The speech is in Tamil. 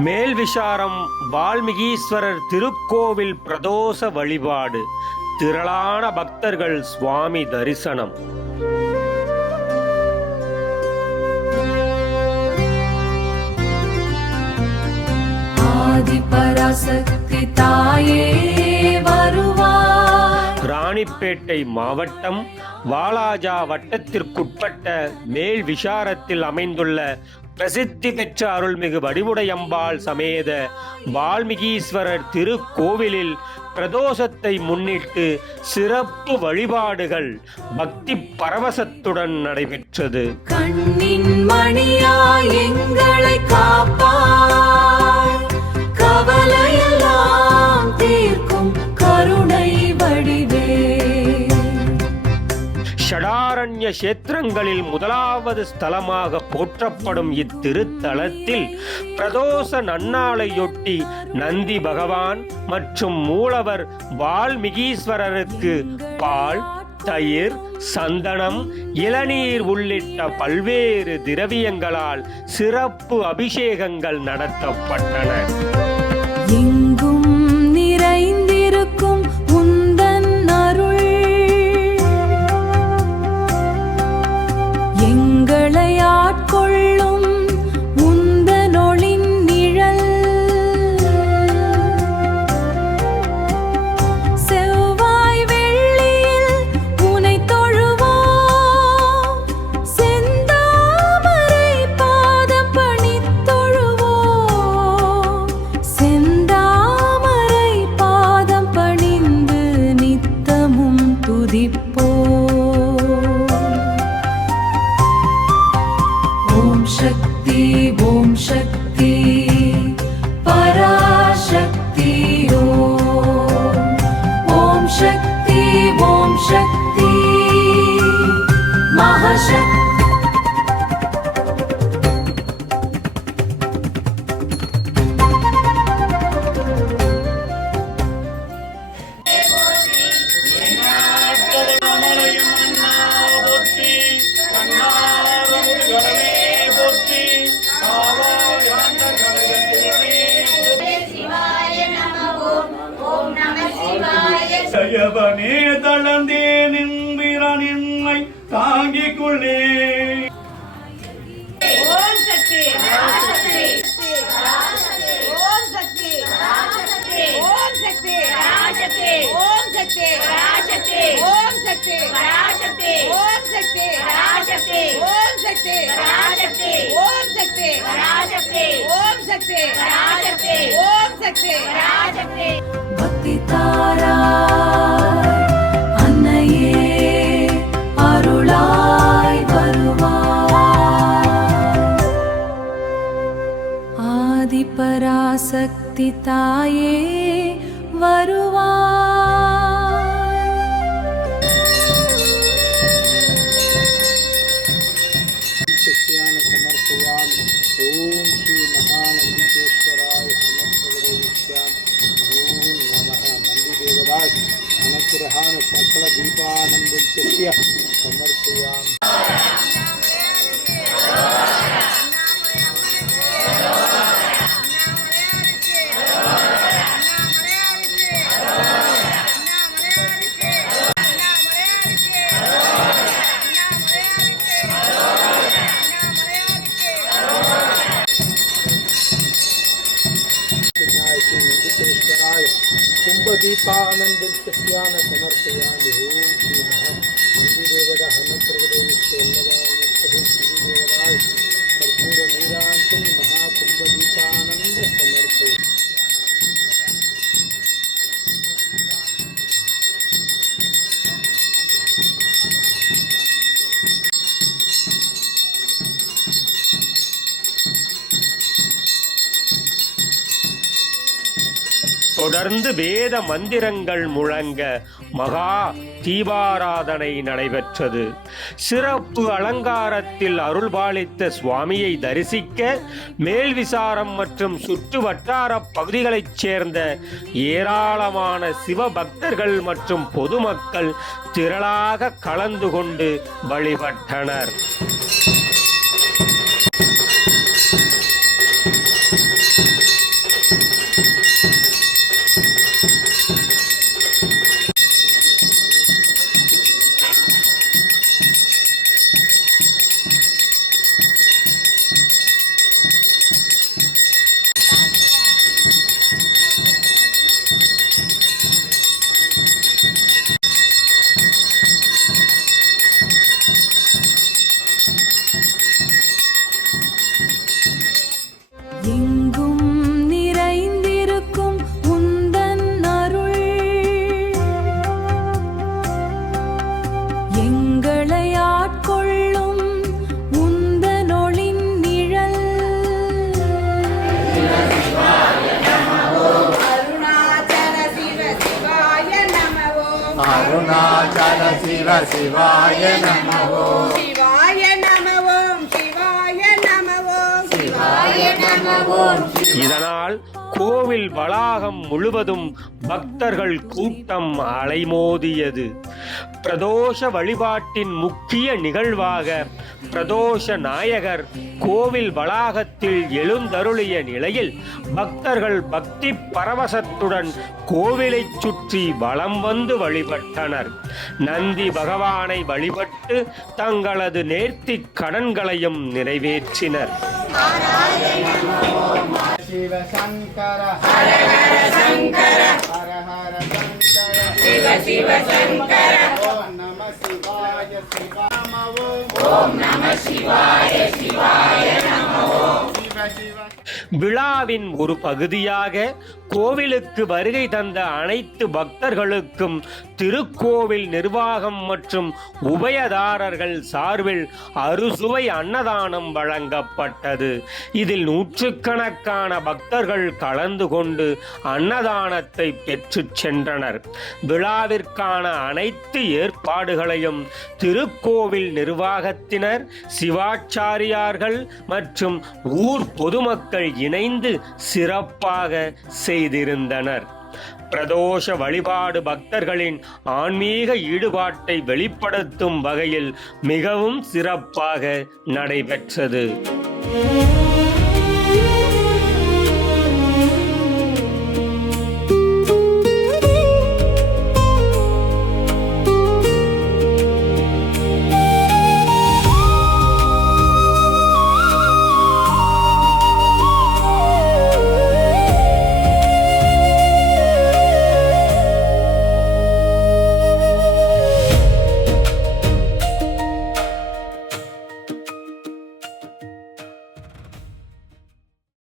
மேல்விசாரம் வால்மீகீஸ்வரர் திருக்கோவில் பிரதோஷ வழிபாடு. திரளான பக்தர்கள் சுவாமி தரிசனம். ஆதிபராசக்தி தாயே வருவாய். ராணிப்பேட்டை மாவட்டம் வாலாஜா வட்டத்திற்குட்பட்ட மேல் விசாரத்தில் அமைந்துள்ள பிரசித்தி பெற்ற அருள்மிகு வடிவுடையம்பாள் சமேத வால்மீகீஸ்வரர் திருக்கோவிலில் பிரதோஷத்தை முன்னிட்டு சிறப்பு வழிபாடுகள் பக்தி பரவசத்துடன் நடைபெற்றது. கண்ணின் மணியா எங்களை காப்பாய், கவலையெல்லாம் தீர்க்கும் கருணை வடிவே. ஷடாரண்ய கஷேத்திரங்களில் முதலாவது ஸ்தலமாக போற்றப்படும் இத்திருத்தலத்தில் பிரதோஷ நன்னாளையொட்டி நந்தி பகவான் மற்றும் மூலவர் வால்மீகீஸ்வரருக்கு பால், தயிர், சந்தனம், இளநீர் உள்ளிட்ட பல்வேறு திரவியங்களால் சிறப்பு அபிஷேகங்கள் நடத்தப்பட்டன. எங்கும் நிறைந்திருக்கும் உந்தன் அருள் எங்களை ஆட்கொள்ளும் உந்தனொளின் நிழல். செவ்வாய் வெள்ளியில் உனை தொழுவோம், செந்தாமரை பாதம் பணித் தொழுவோம். செந்தாமரை பாதம் பணிந்து நித்தமும் துதிப்போம். ஓம் சக்தி ஓம் சக்தி பராசக்தி ஓம் சக்தி ஓம் சக்தி மகாசக்தி. ஜயவனே தளந்தே நின்பிரனின்மை தாங்கிக் கொள்ளே. ஓம் சக்தி பராசக்தி, ஓம் சக்தி பராசக்தி, ஓம் சக்தி பராசக்தி, ஓம் சக்தி பராசக்தி, ஓம் சக்தி பராசக்தி, ஓம் சக்தி பராசக்தி, ஓம் சக்தி பராசக்தி, ஓம் சக்தி பராசக்தி, ஓம் சக்தி பராசக்தி, ஓம் சக்தி பராசக்தி. பக்தி தாராய் அன்னையே அருளாய் வருவாய். ஆதிபராசக்தி தாயே வருவாய். सत्यान समर्पयामि. ओम श्री महानंदीश्वराय नमः. ओम नमः नंदीदेवताय अनुग्रहान सकल दीपानंदस्य समर्पयामि. नंदीश्वराय कुंभदीपानंदस्य समर्पयामि. ओम श्री नंदीदेवता नंदीदेवताय कर्पूर नीरांजन महाकुंभदीपानंद समर्पयामि. தொடர்ந்து வேத மந்திரங்கள் முழங்க மகா தீபாராதனை நடைபெற்றது. சிறப்பு அலங்காரத்தில் அருள்பாலித்த சுவாமியை தரிசிக்க மேல்விசாரம் மற்றும் சுற்று வட்டார பகுதிகளைச் சேர்ந்த ஏராளமான சிவபக்தர்கள் மற்றும் பொதுமக்கள் திரளாக கலந்து கொண்டு வழிபட்டனர். Thank you. சங்கர சிவ சிவாய நம ஓம் சிவாய நம ஓம் சிவாய நம ஓம் சிவாய நம ஓம் இதனால் கோவில் வளாகம் முழுவதும் பக்தர்கள் கூட்டம் அலைமோதியது. பிரதோஷ வழிபாட்டின் முக்கிய நிகழ்வாக பிரதோஷ நாயகர் கோவில் வளாகத்தில் எழுந்தருளிய நிலையில் பக்தர்கள் பக்தி பரவசத்துடன் கோவிலை சுற்றி வலம் வந்து வழிபட்டனர். நந்தி பகவானை வழிபட்டு தங்களது நேர்த்திக் கடன்களையும் நிறைவேற்றினர். சிவ சங்கர ஹர ஹர சங்கர ஹர ஹர சங்கர சிவ சிவ சங்கர ஓம் நம சிவாய சிவாய ஓம் நம சிவாய சிவாய நம ஓம் சிவ சிவ. விழாவின் ஒரு பகுதியாக கோவிலுக்கு வருகை தந்த அனைத்து பக்தர்களுக்கும் திருக்கோவில் நிர்வாகம் மற்றும் உபயதாரர்கள் சார்பில் அறுசுவை அன்னதானம் வழங்கப்பட்டது. இதில் நூற்றுக்கணக்கான பக்தர்கள் கலந்து கொண்டு அன்னதானத்தை பெற்று சென்றனர். விழாவிற்கான அனைத்து ஏற்பாடுகளையும் திருக்கோவில் நிர்வாகத்தினர், சிவாச்சாரியார்கள் மற்றும் ஊர் பொதுமக்கள் இணைந்து சிறப்பாக செய்திருந்தனர். பிரதோஷ வழிபாடு பக்தர்களின் ஆன்மீக ஈடுபாட்டை வெளிப்படுத்தும் வகையில் மிகவும் சிறப்பாக நடைபெற்றது.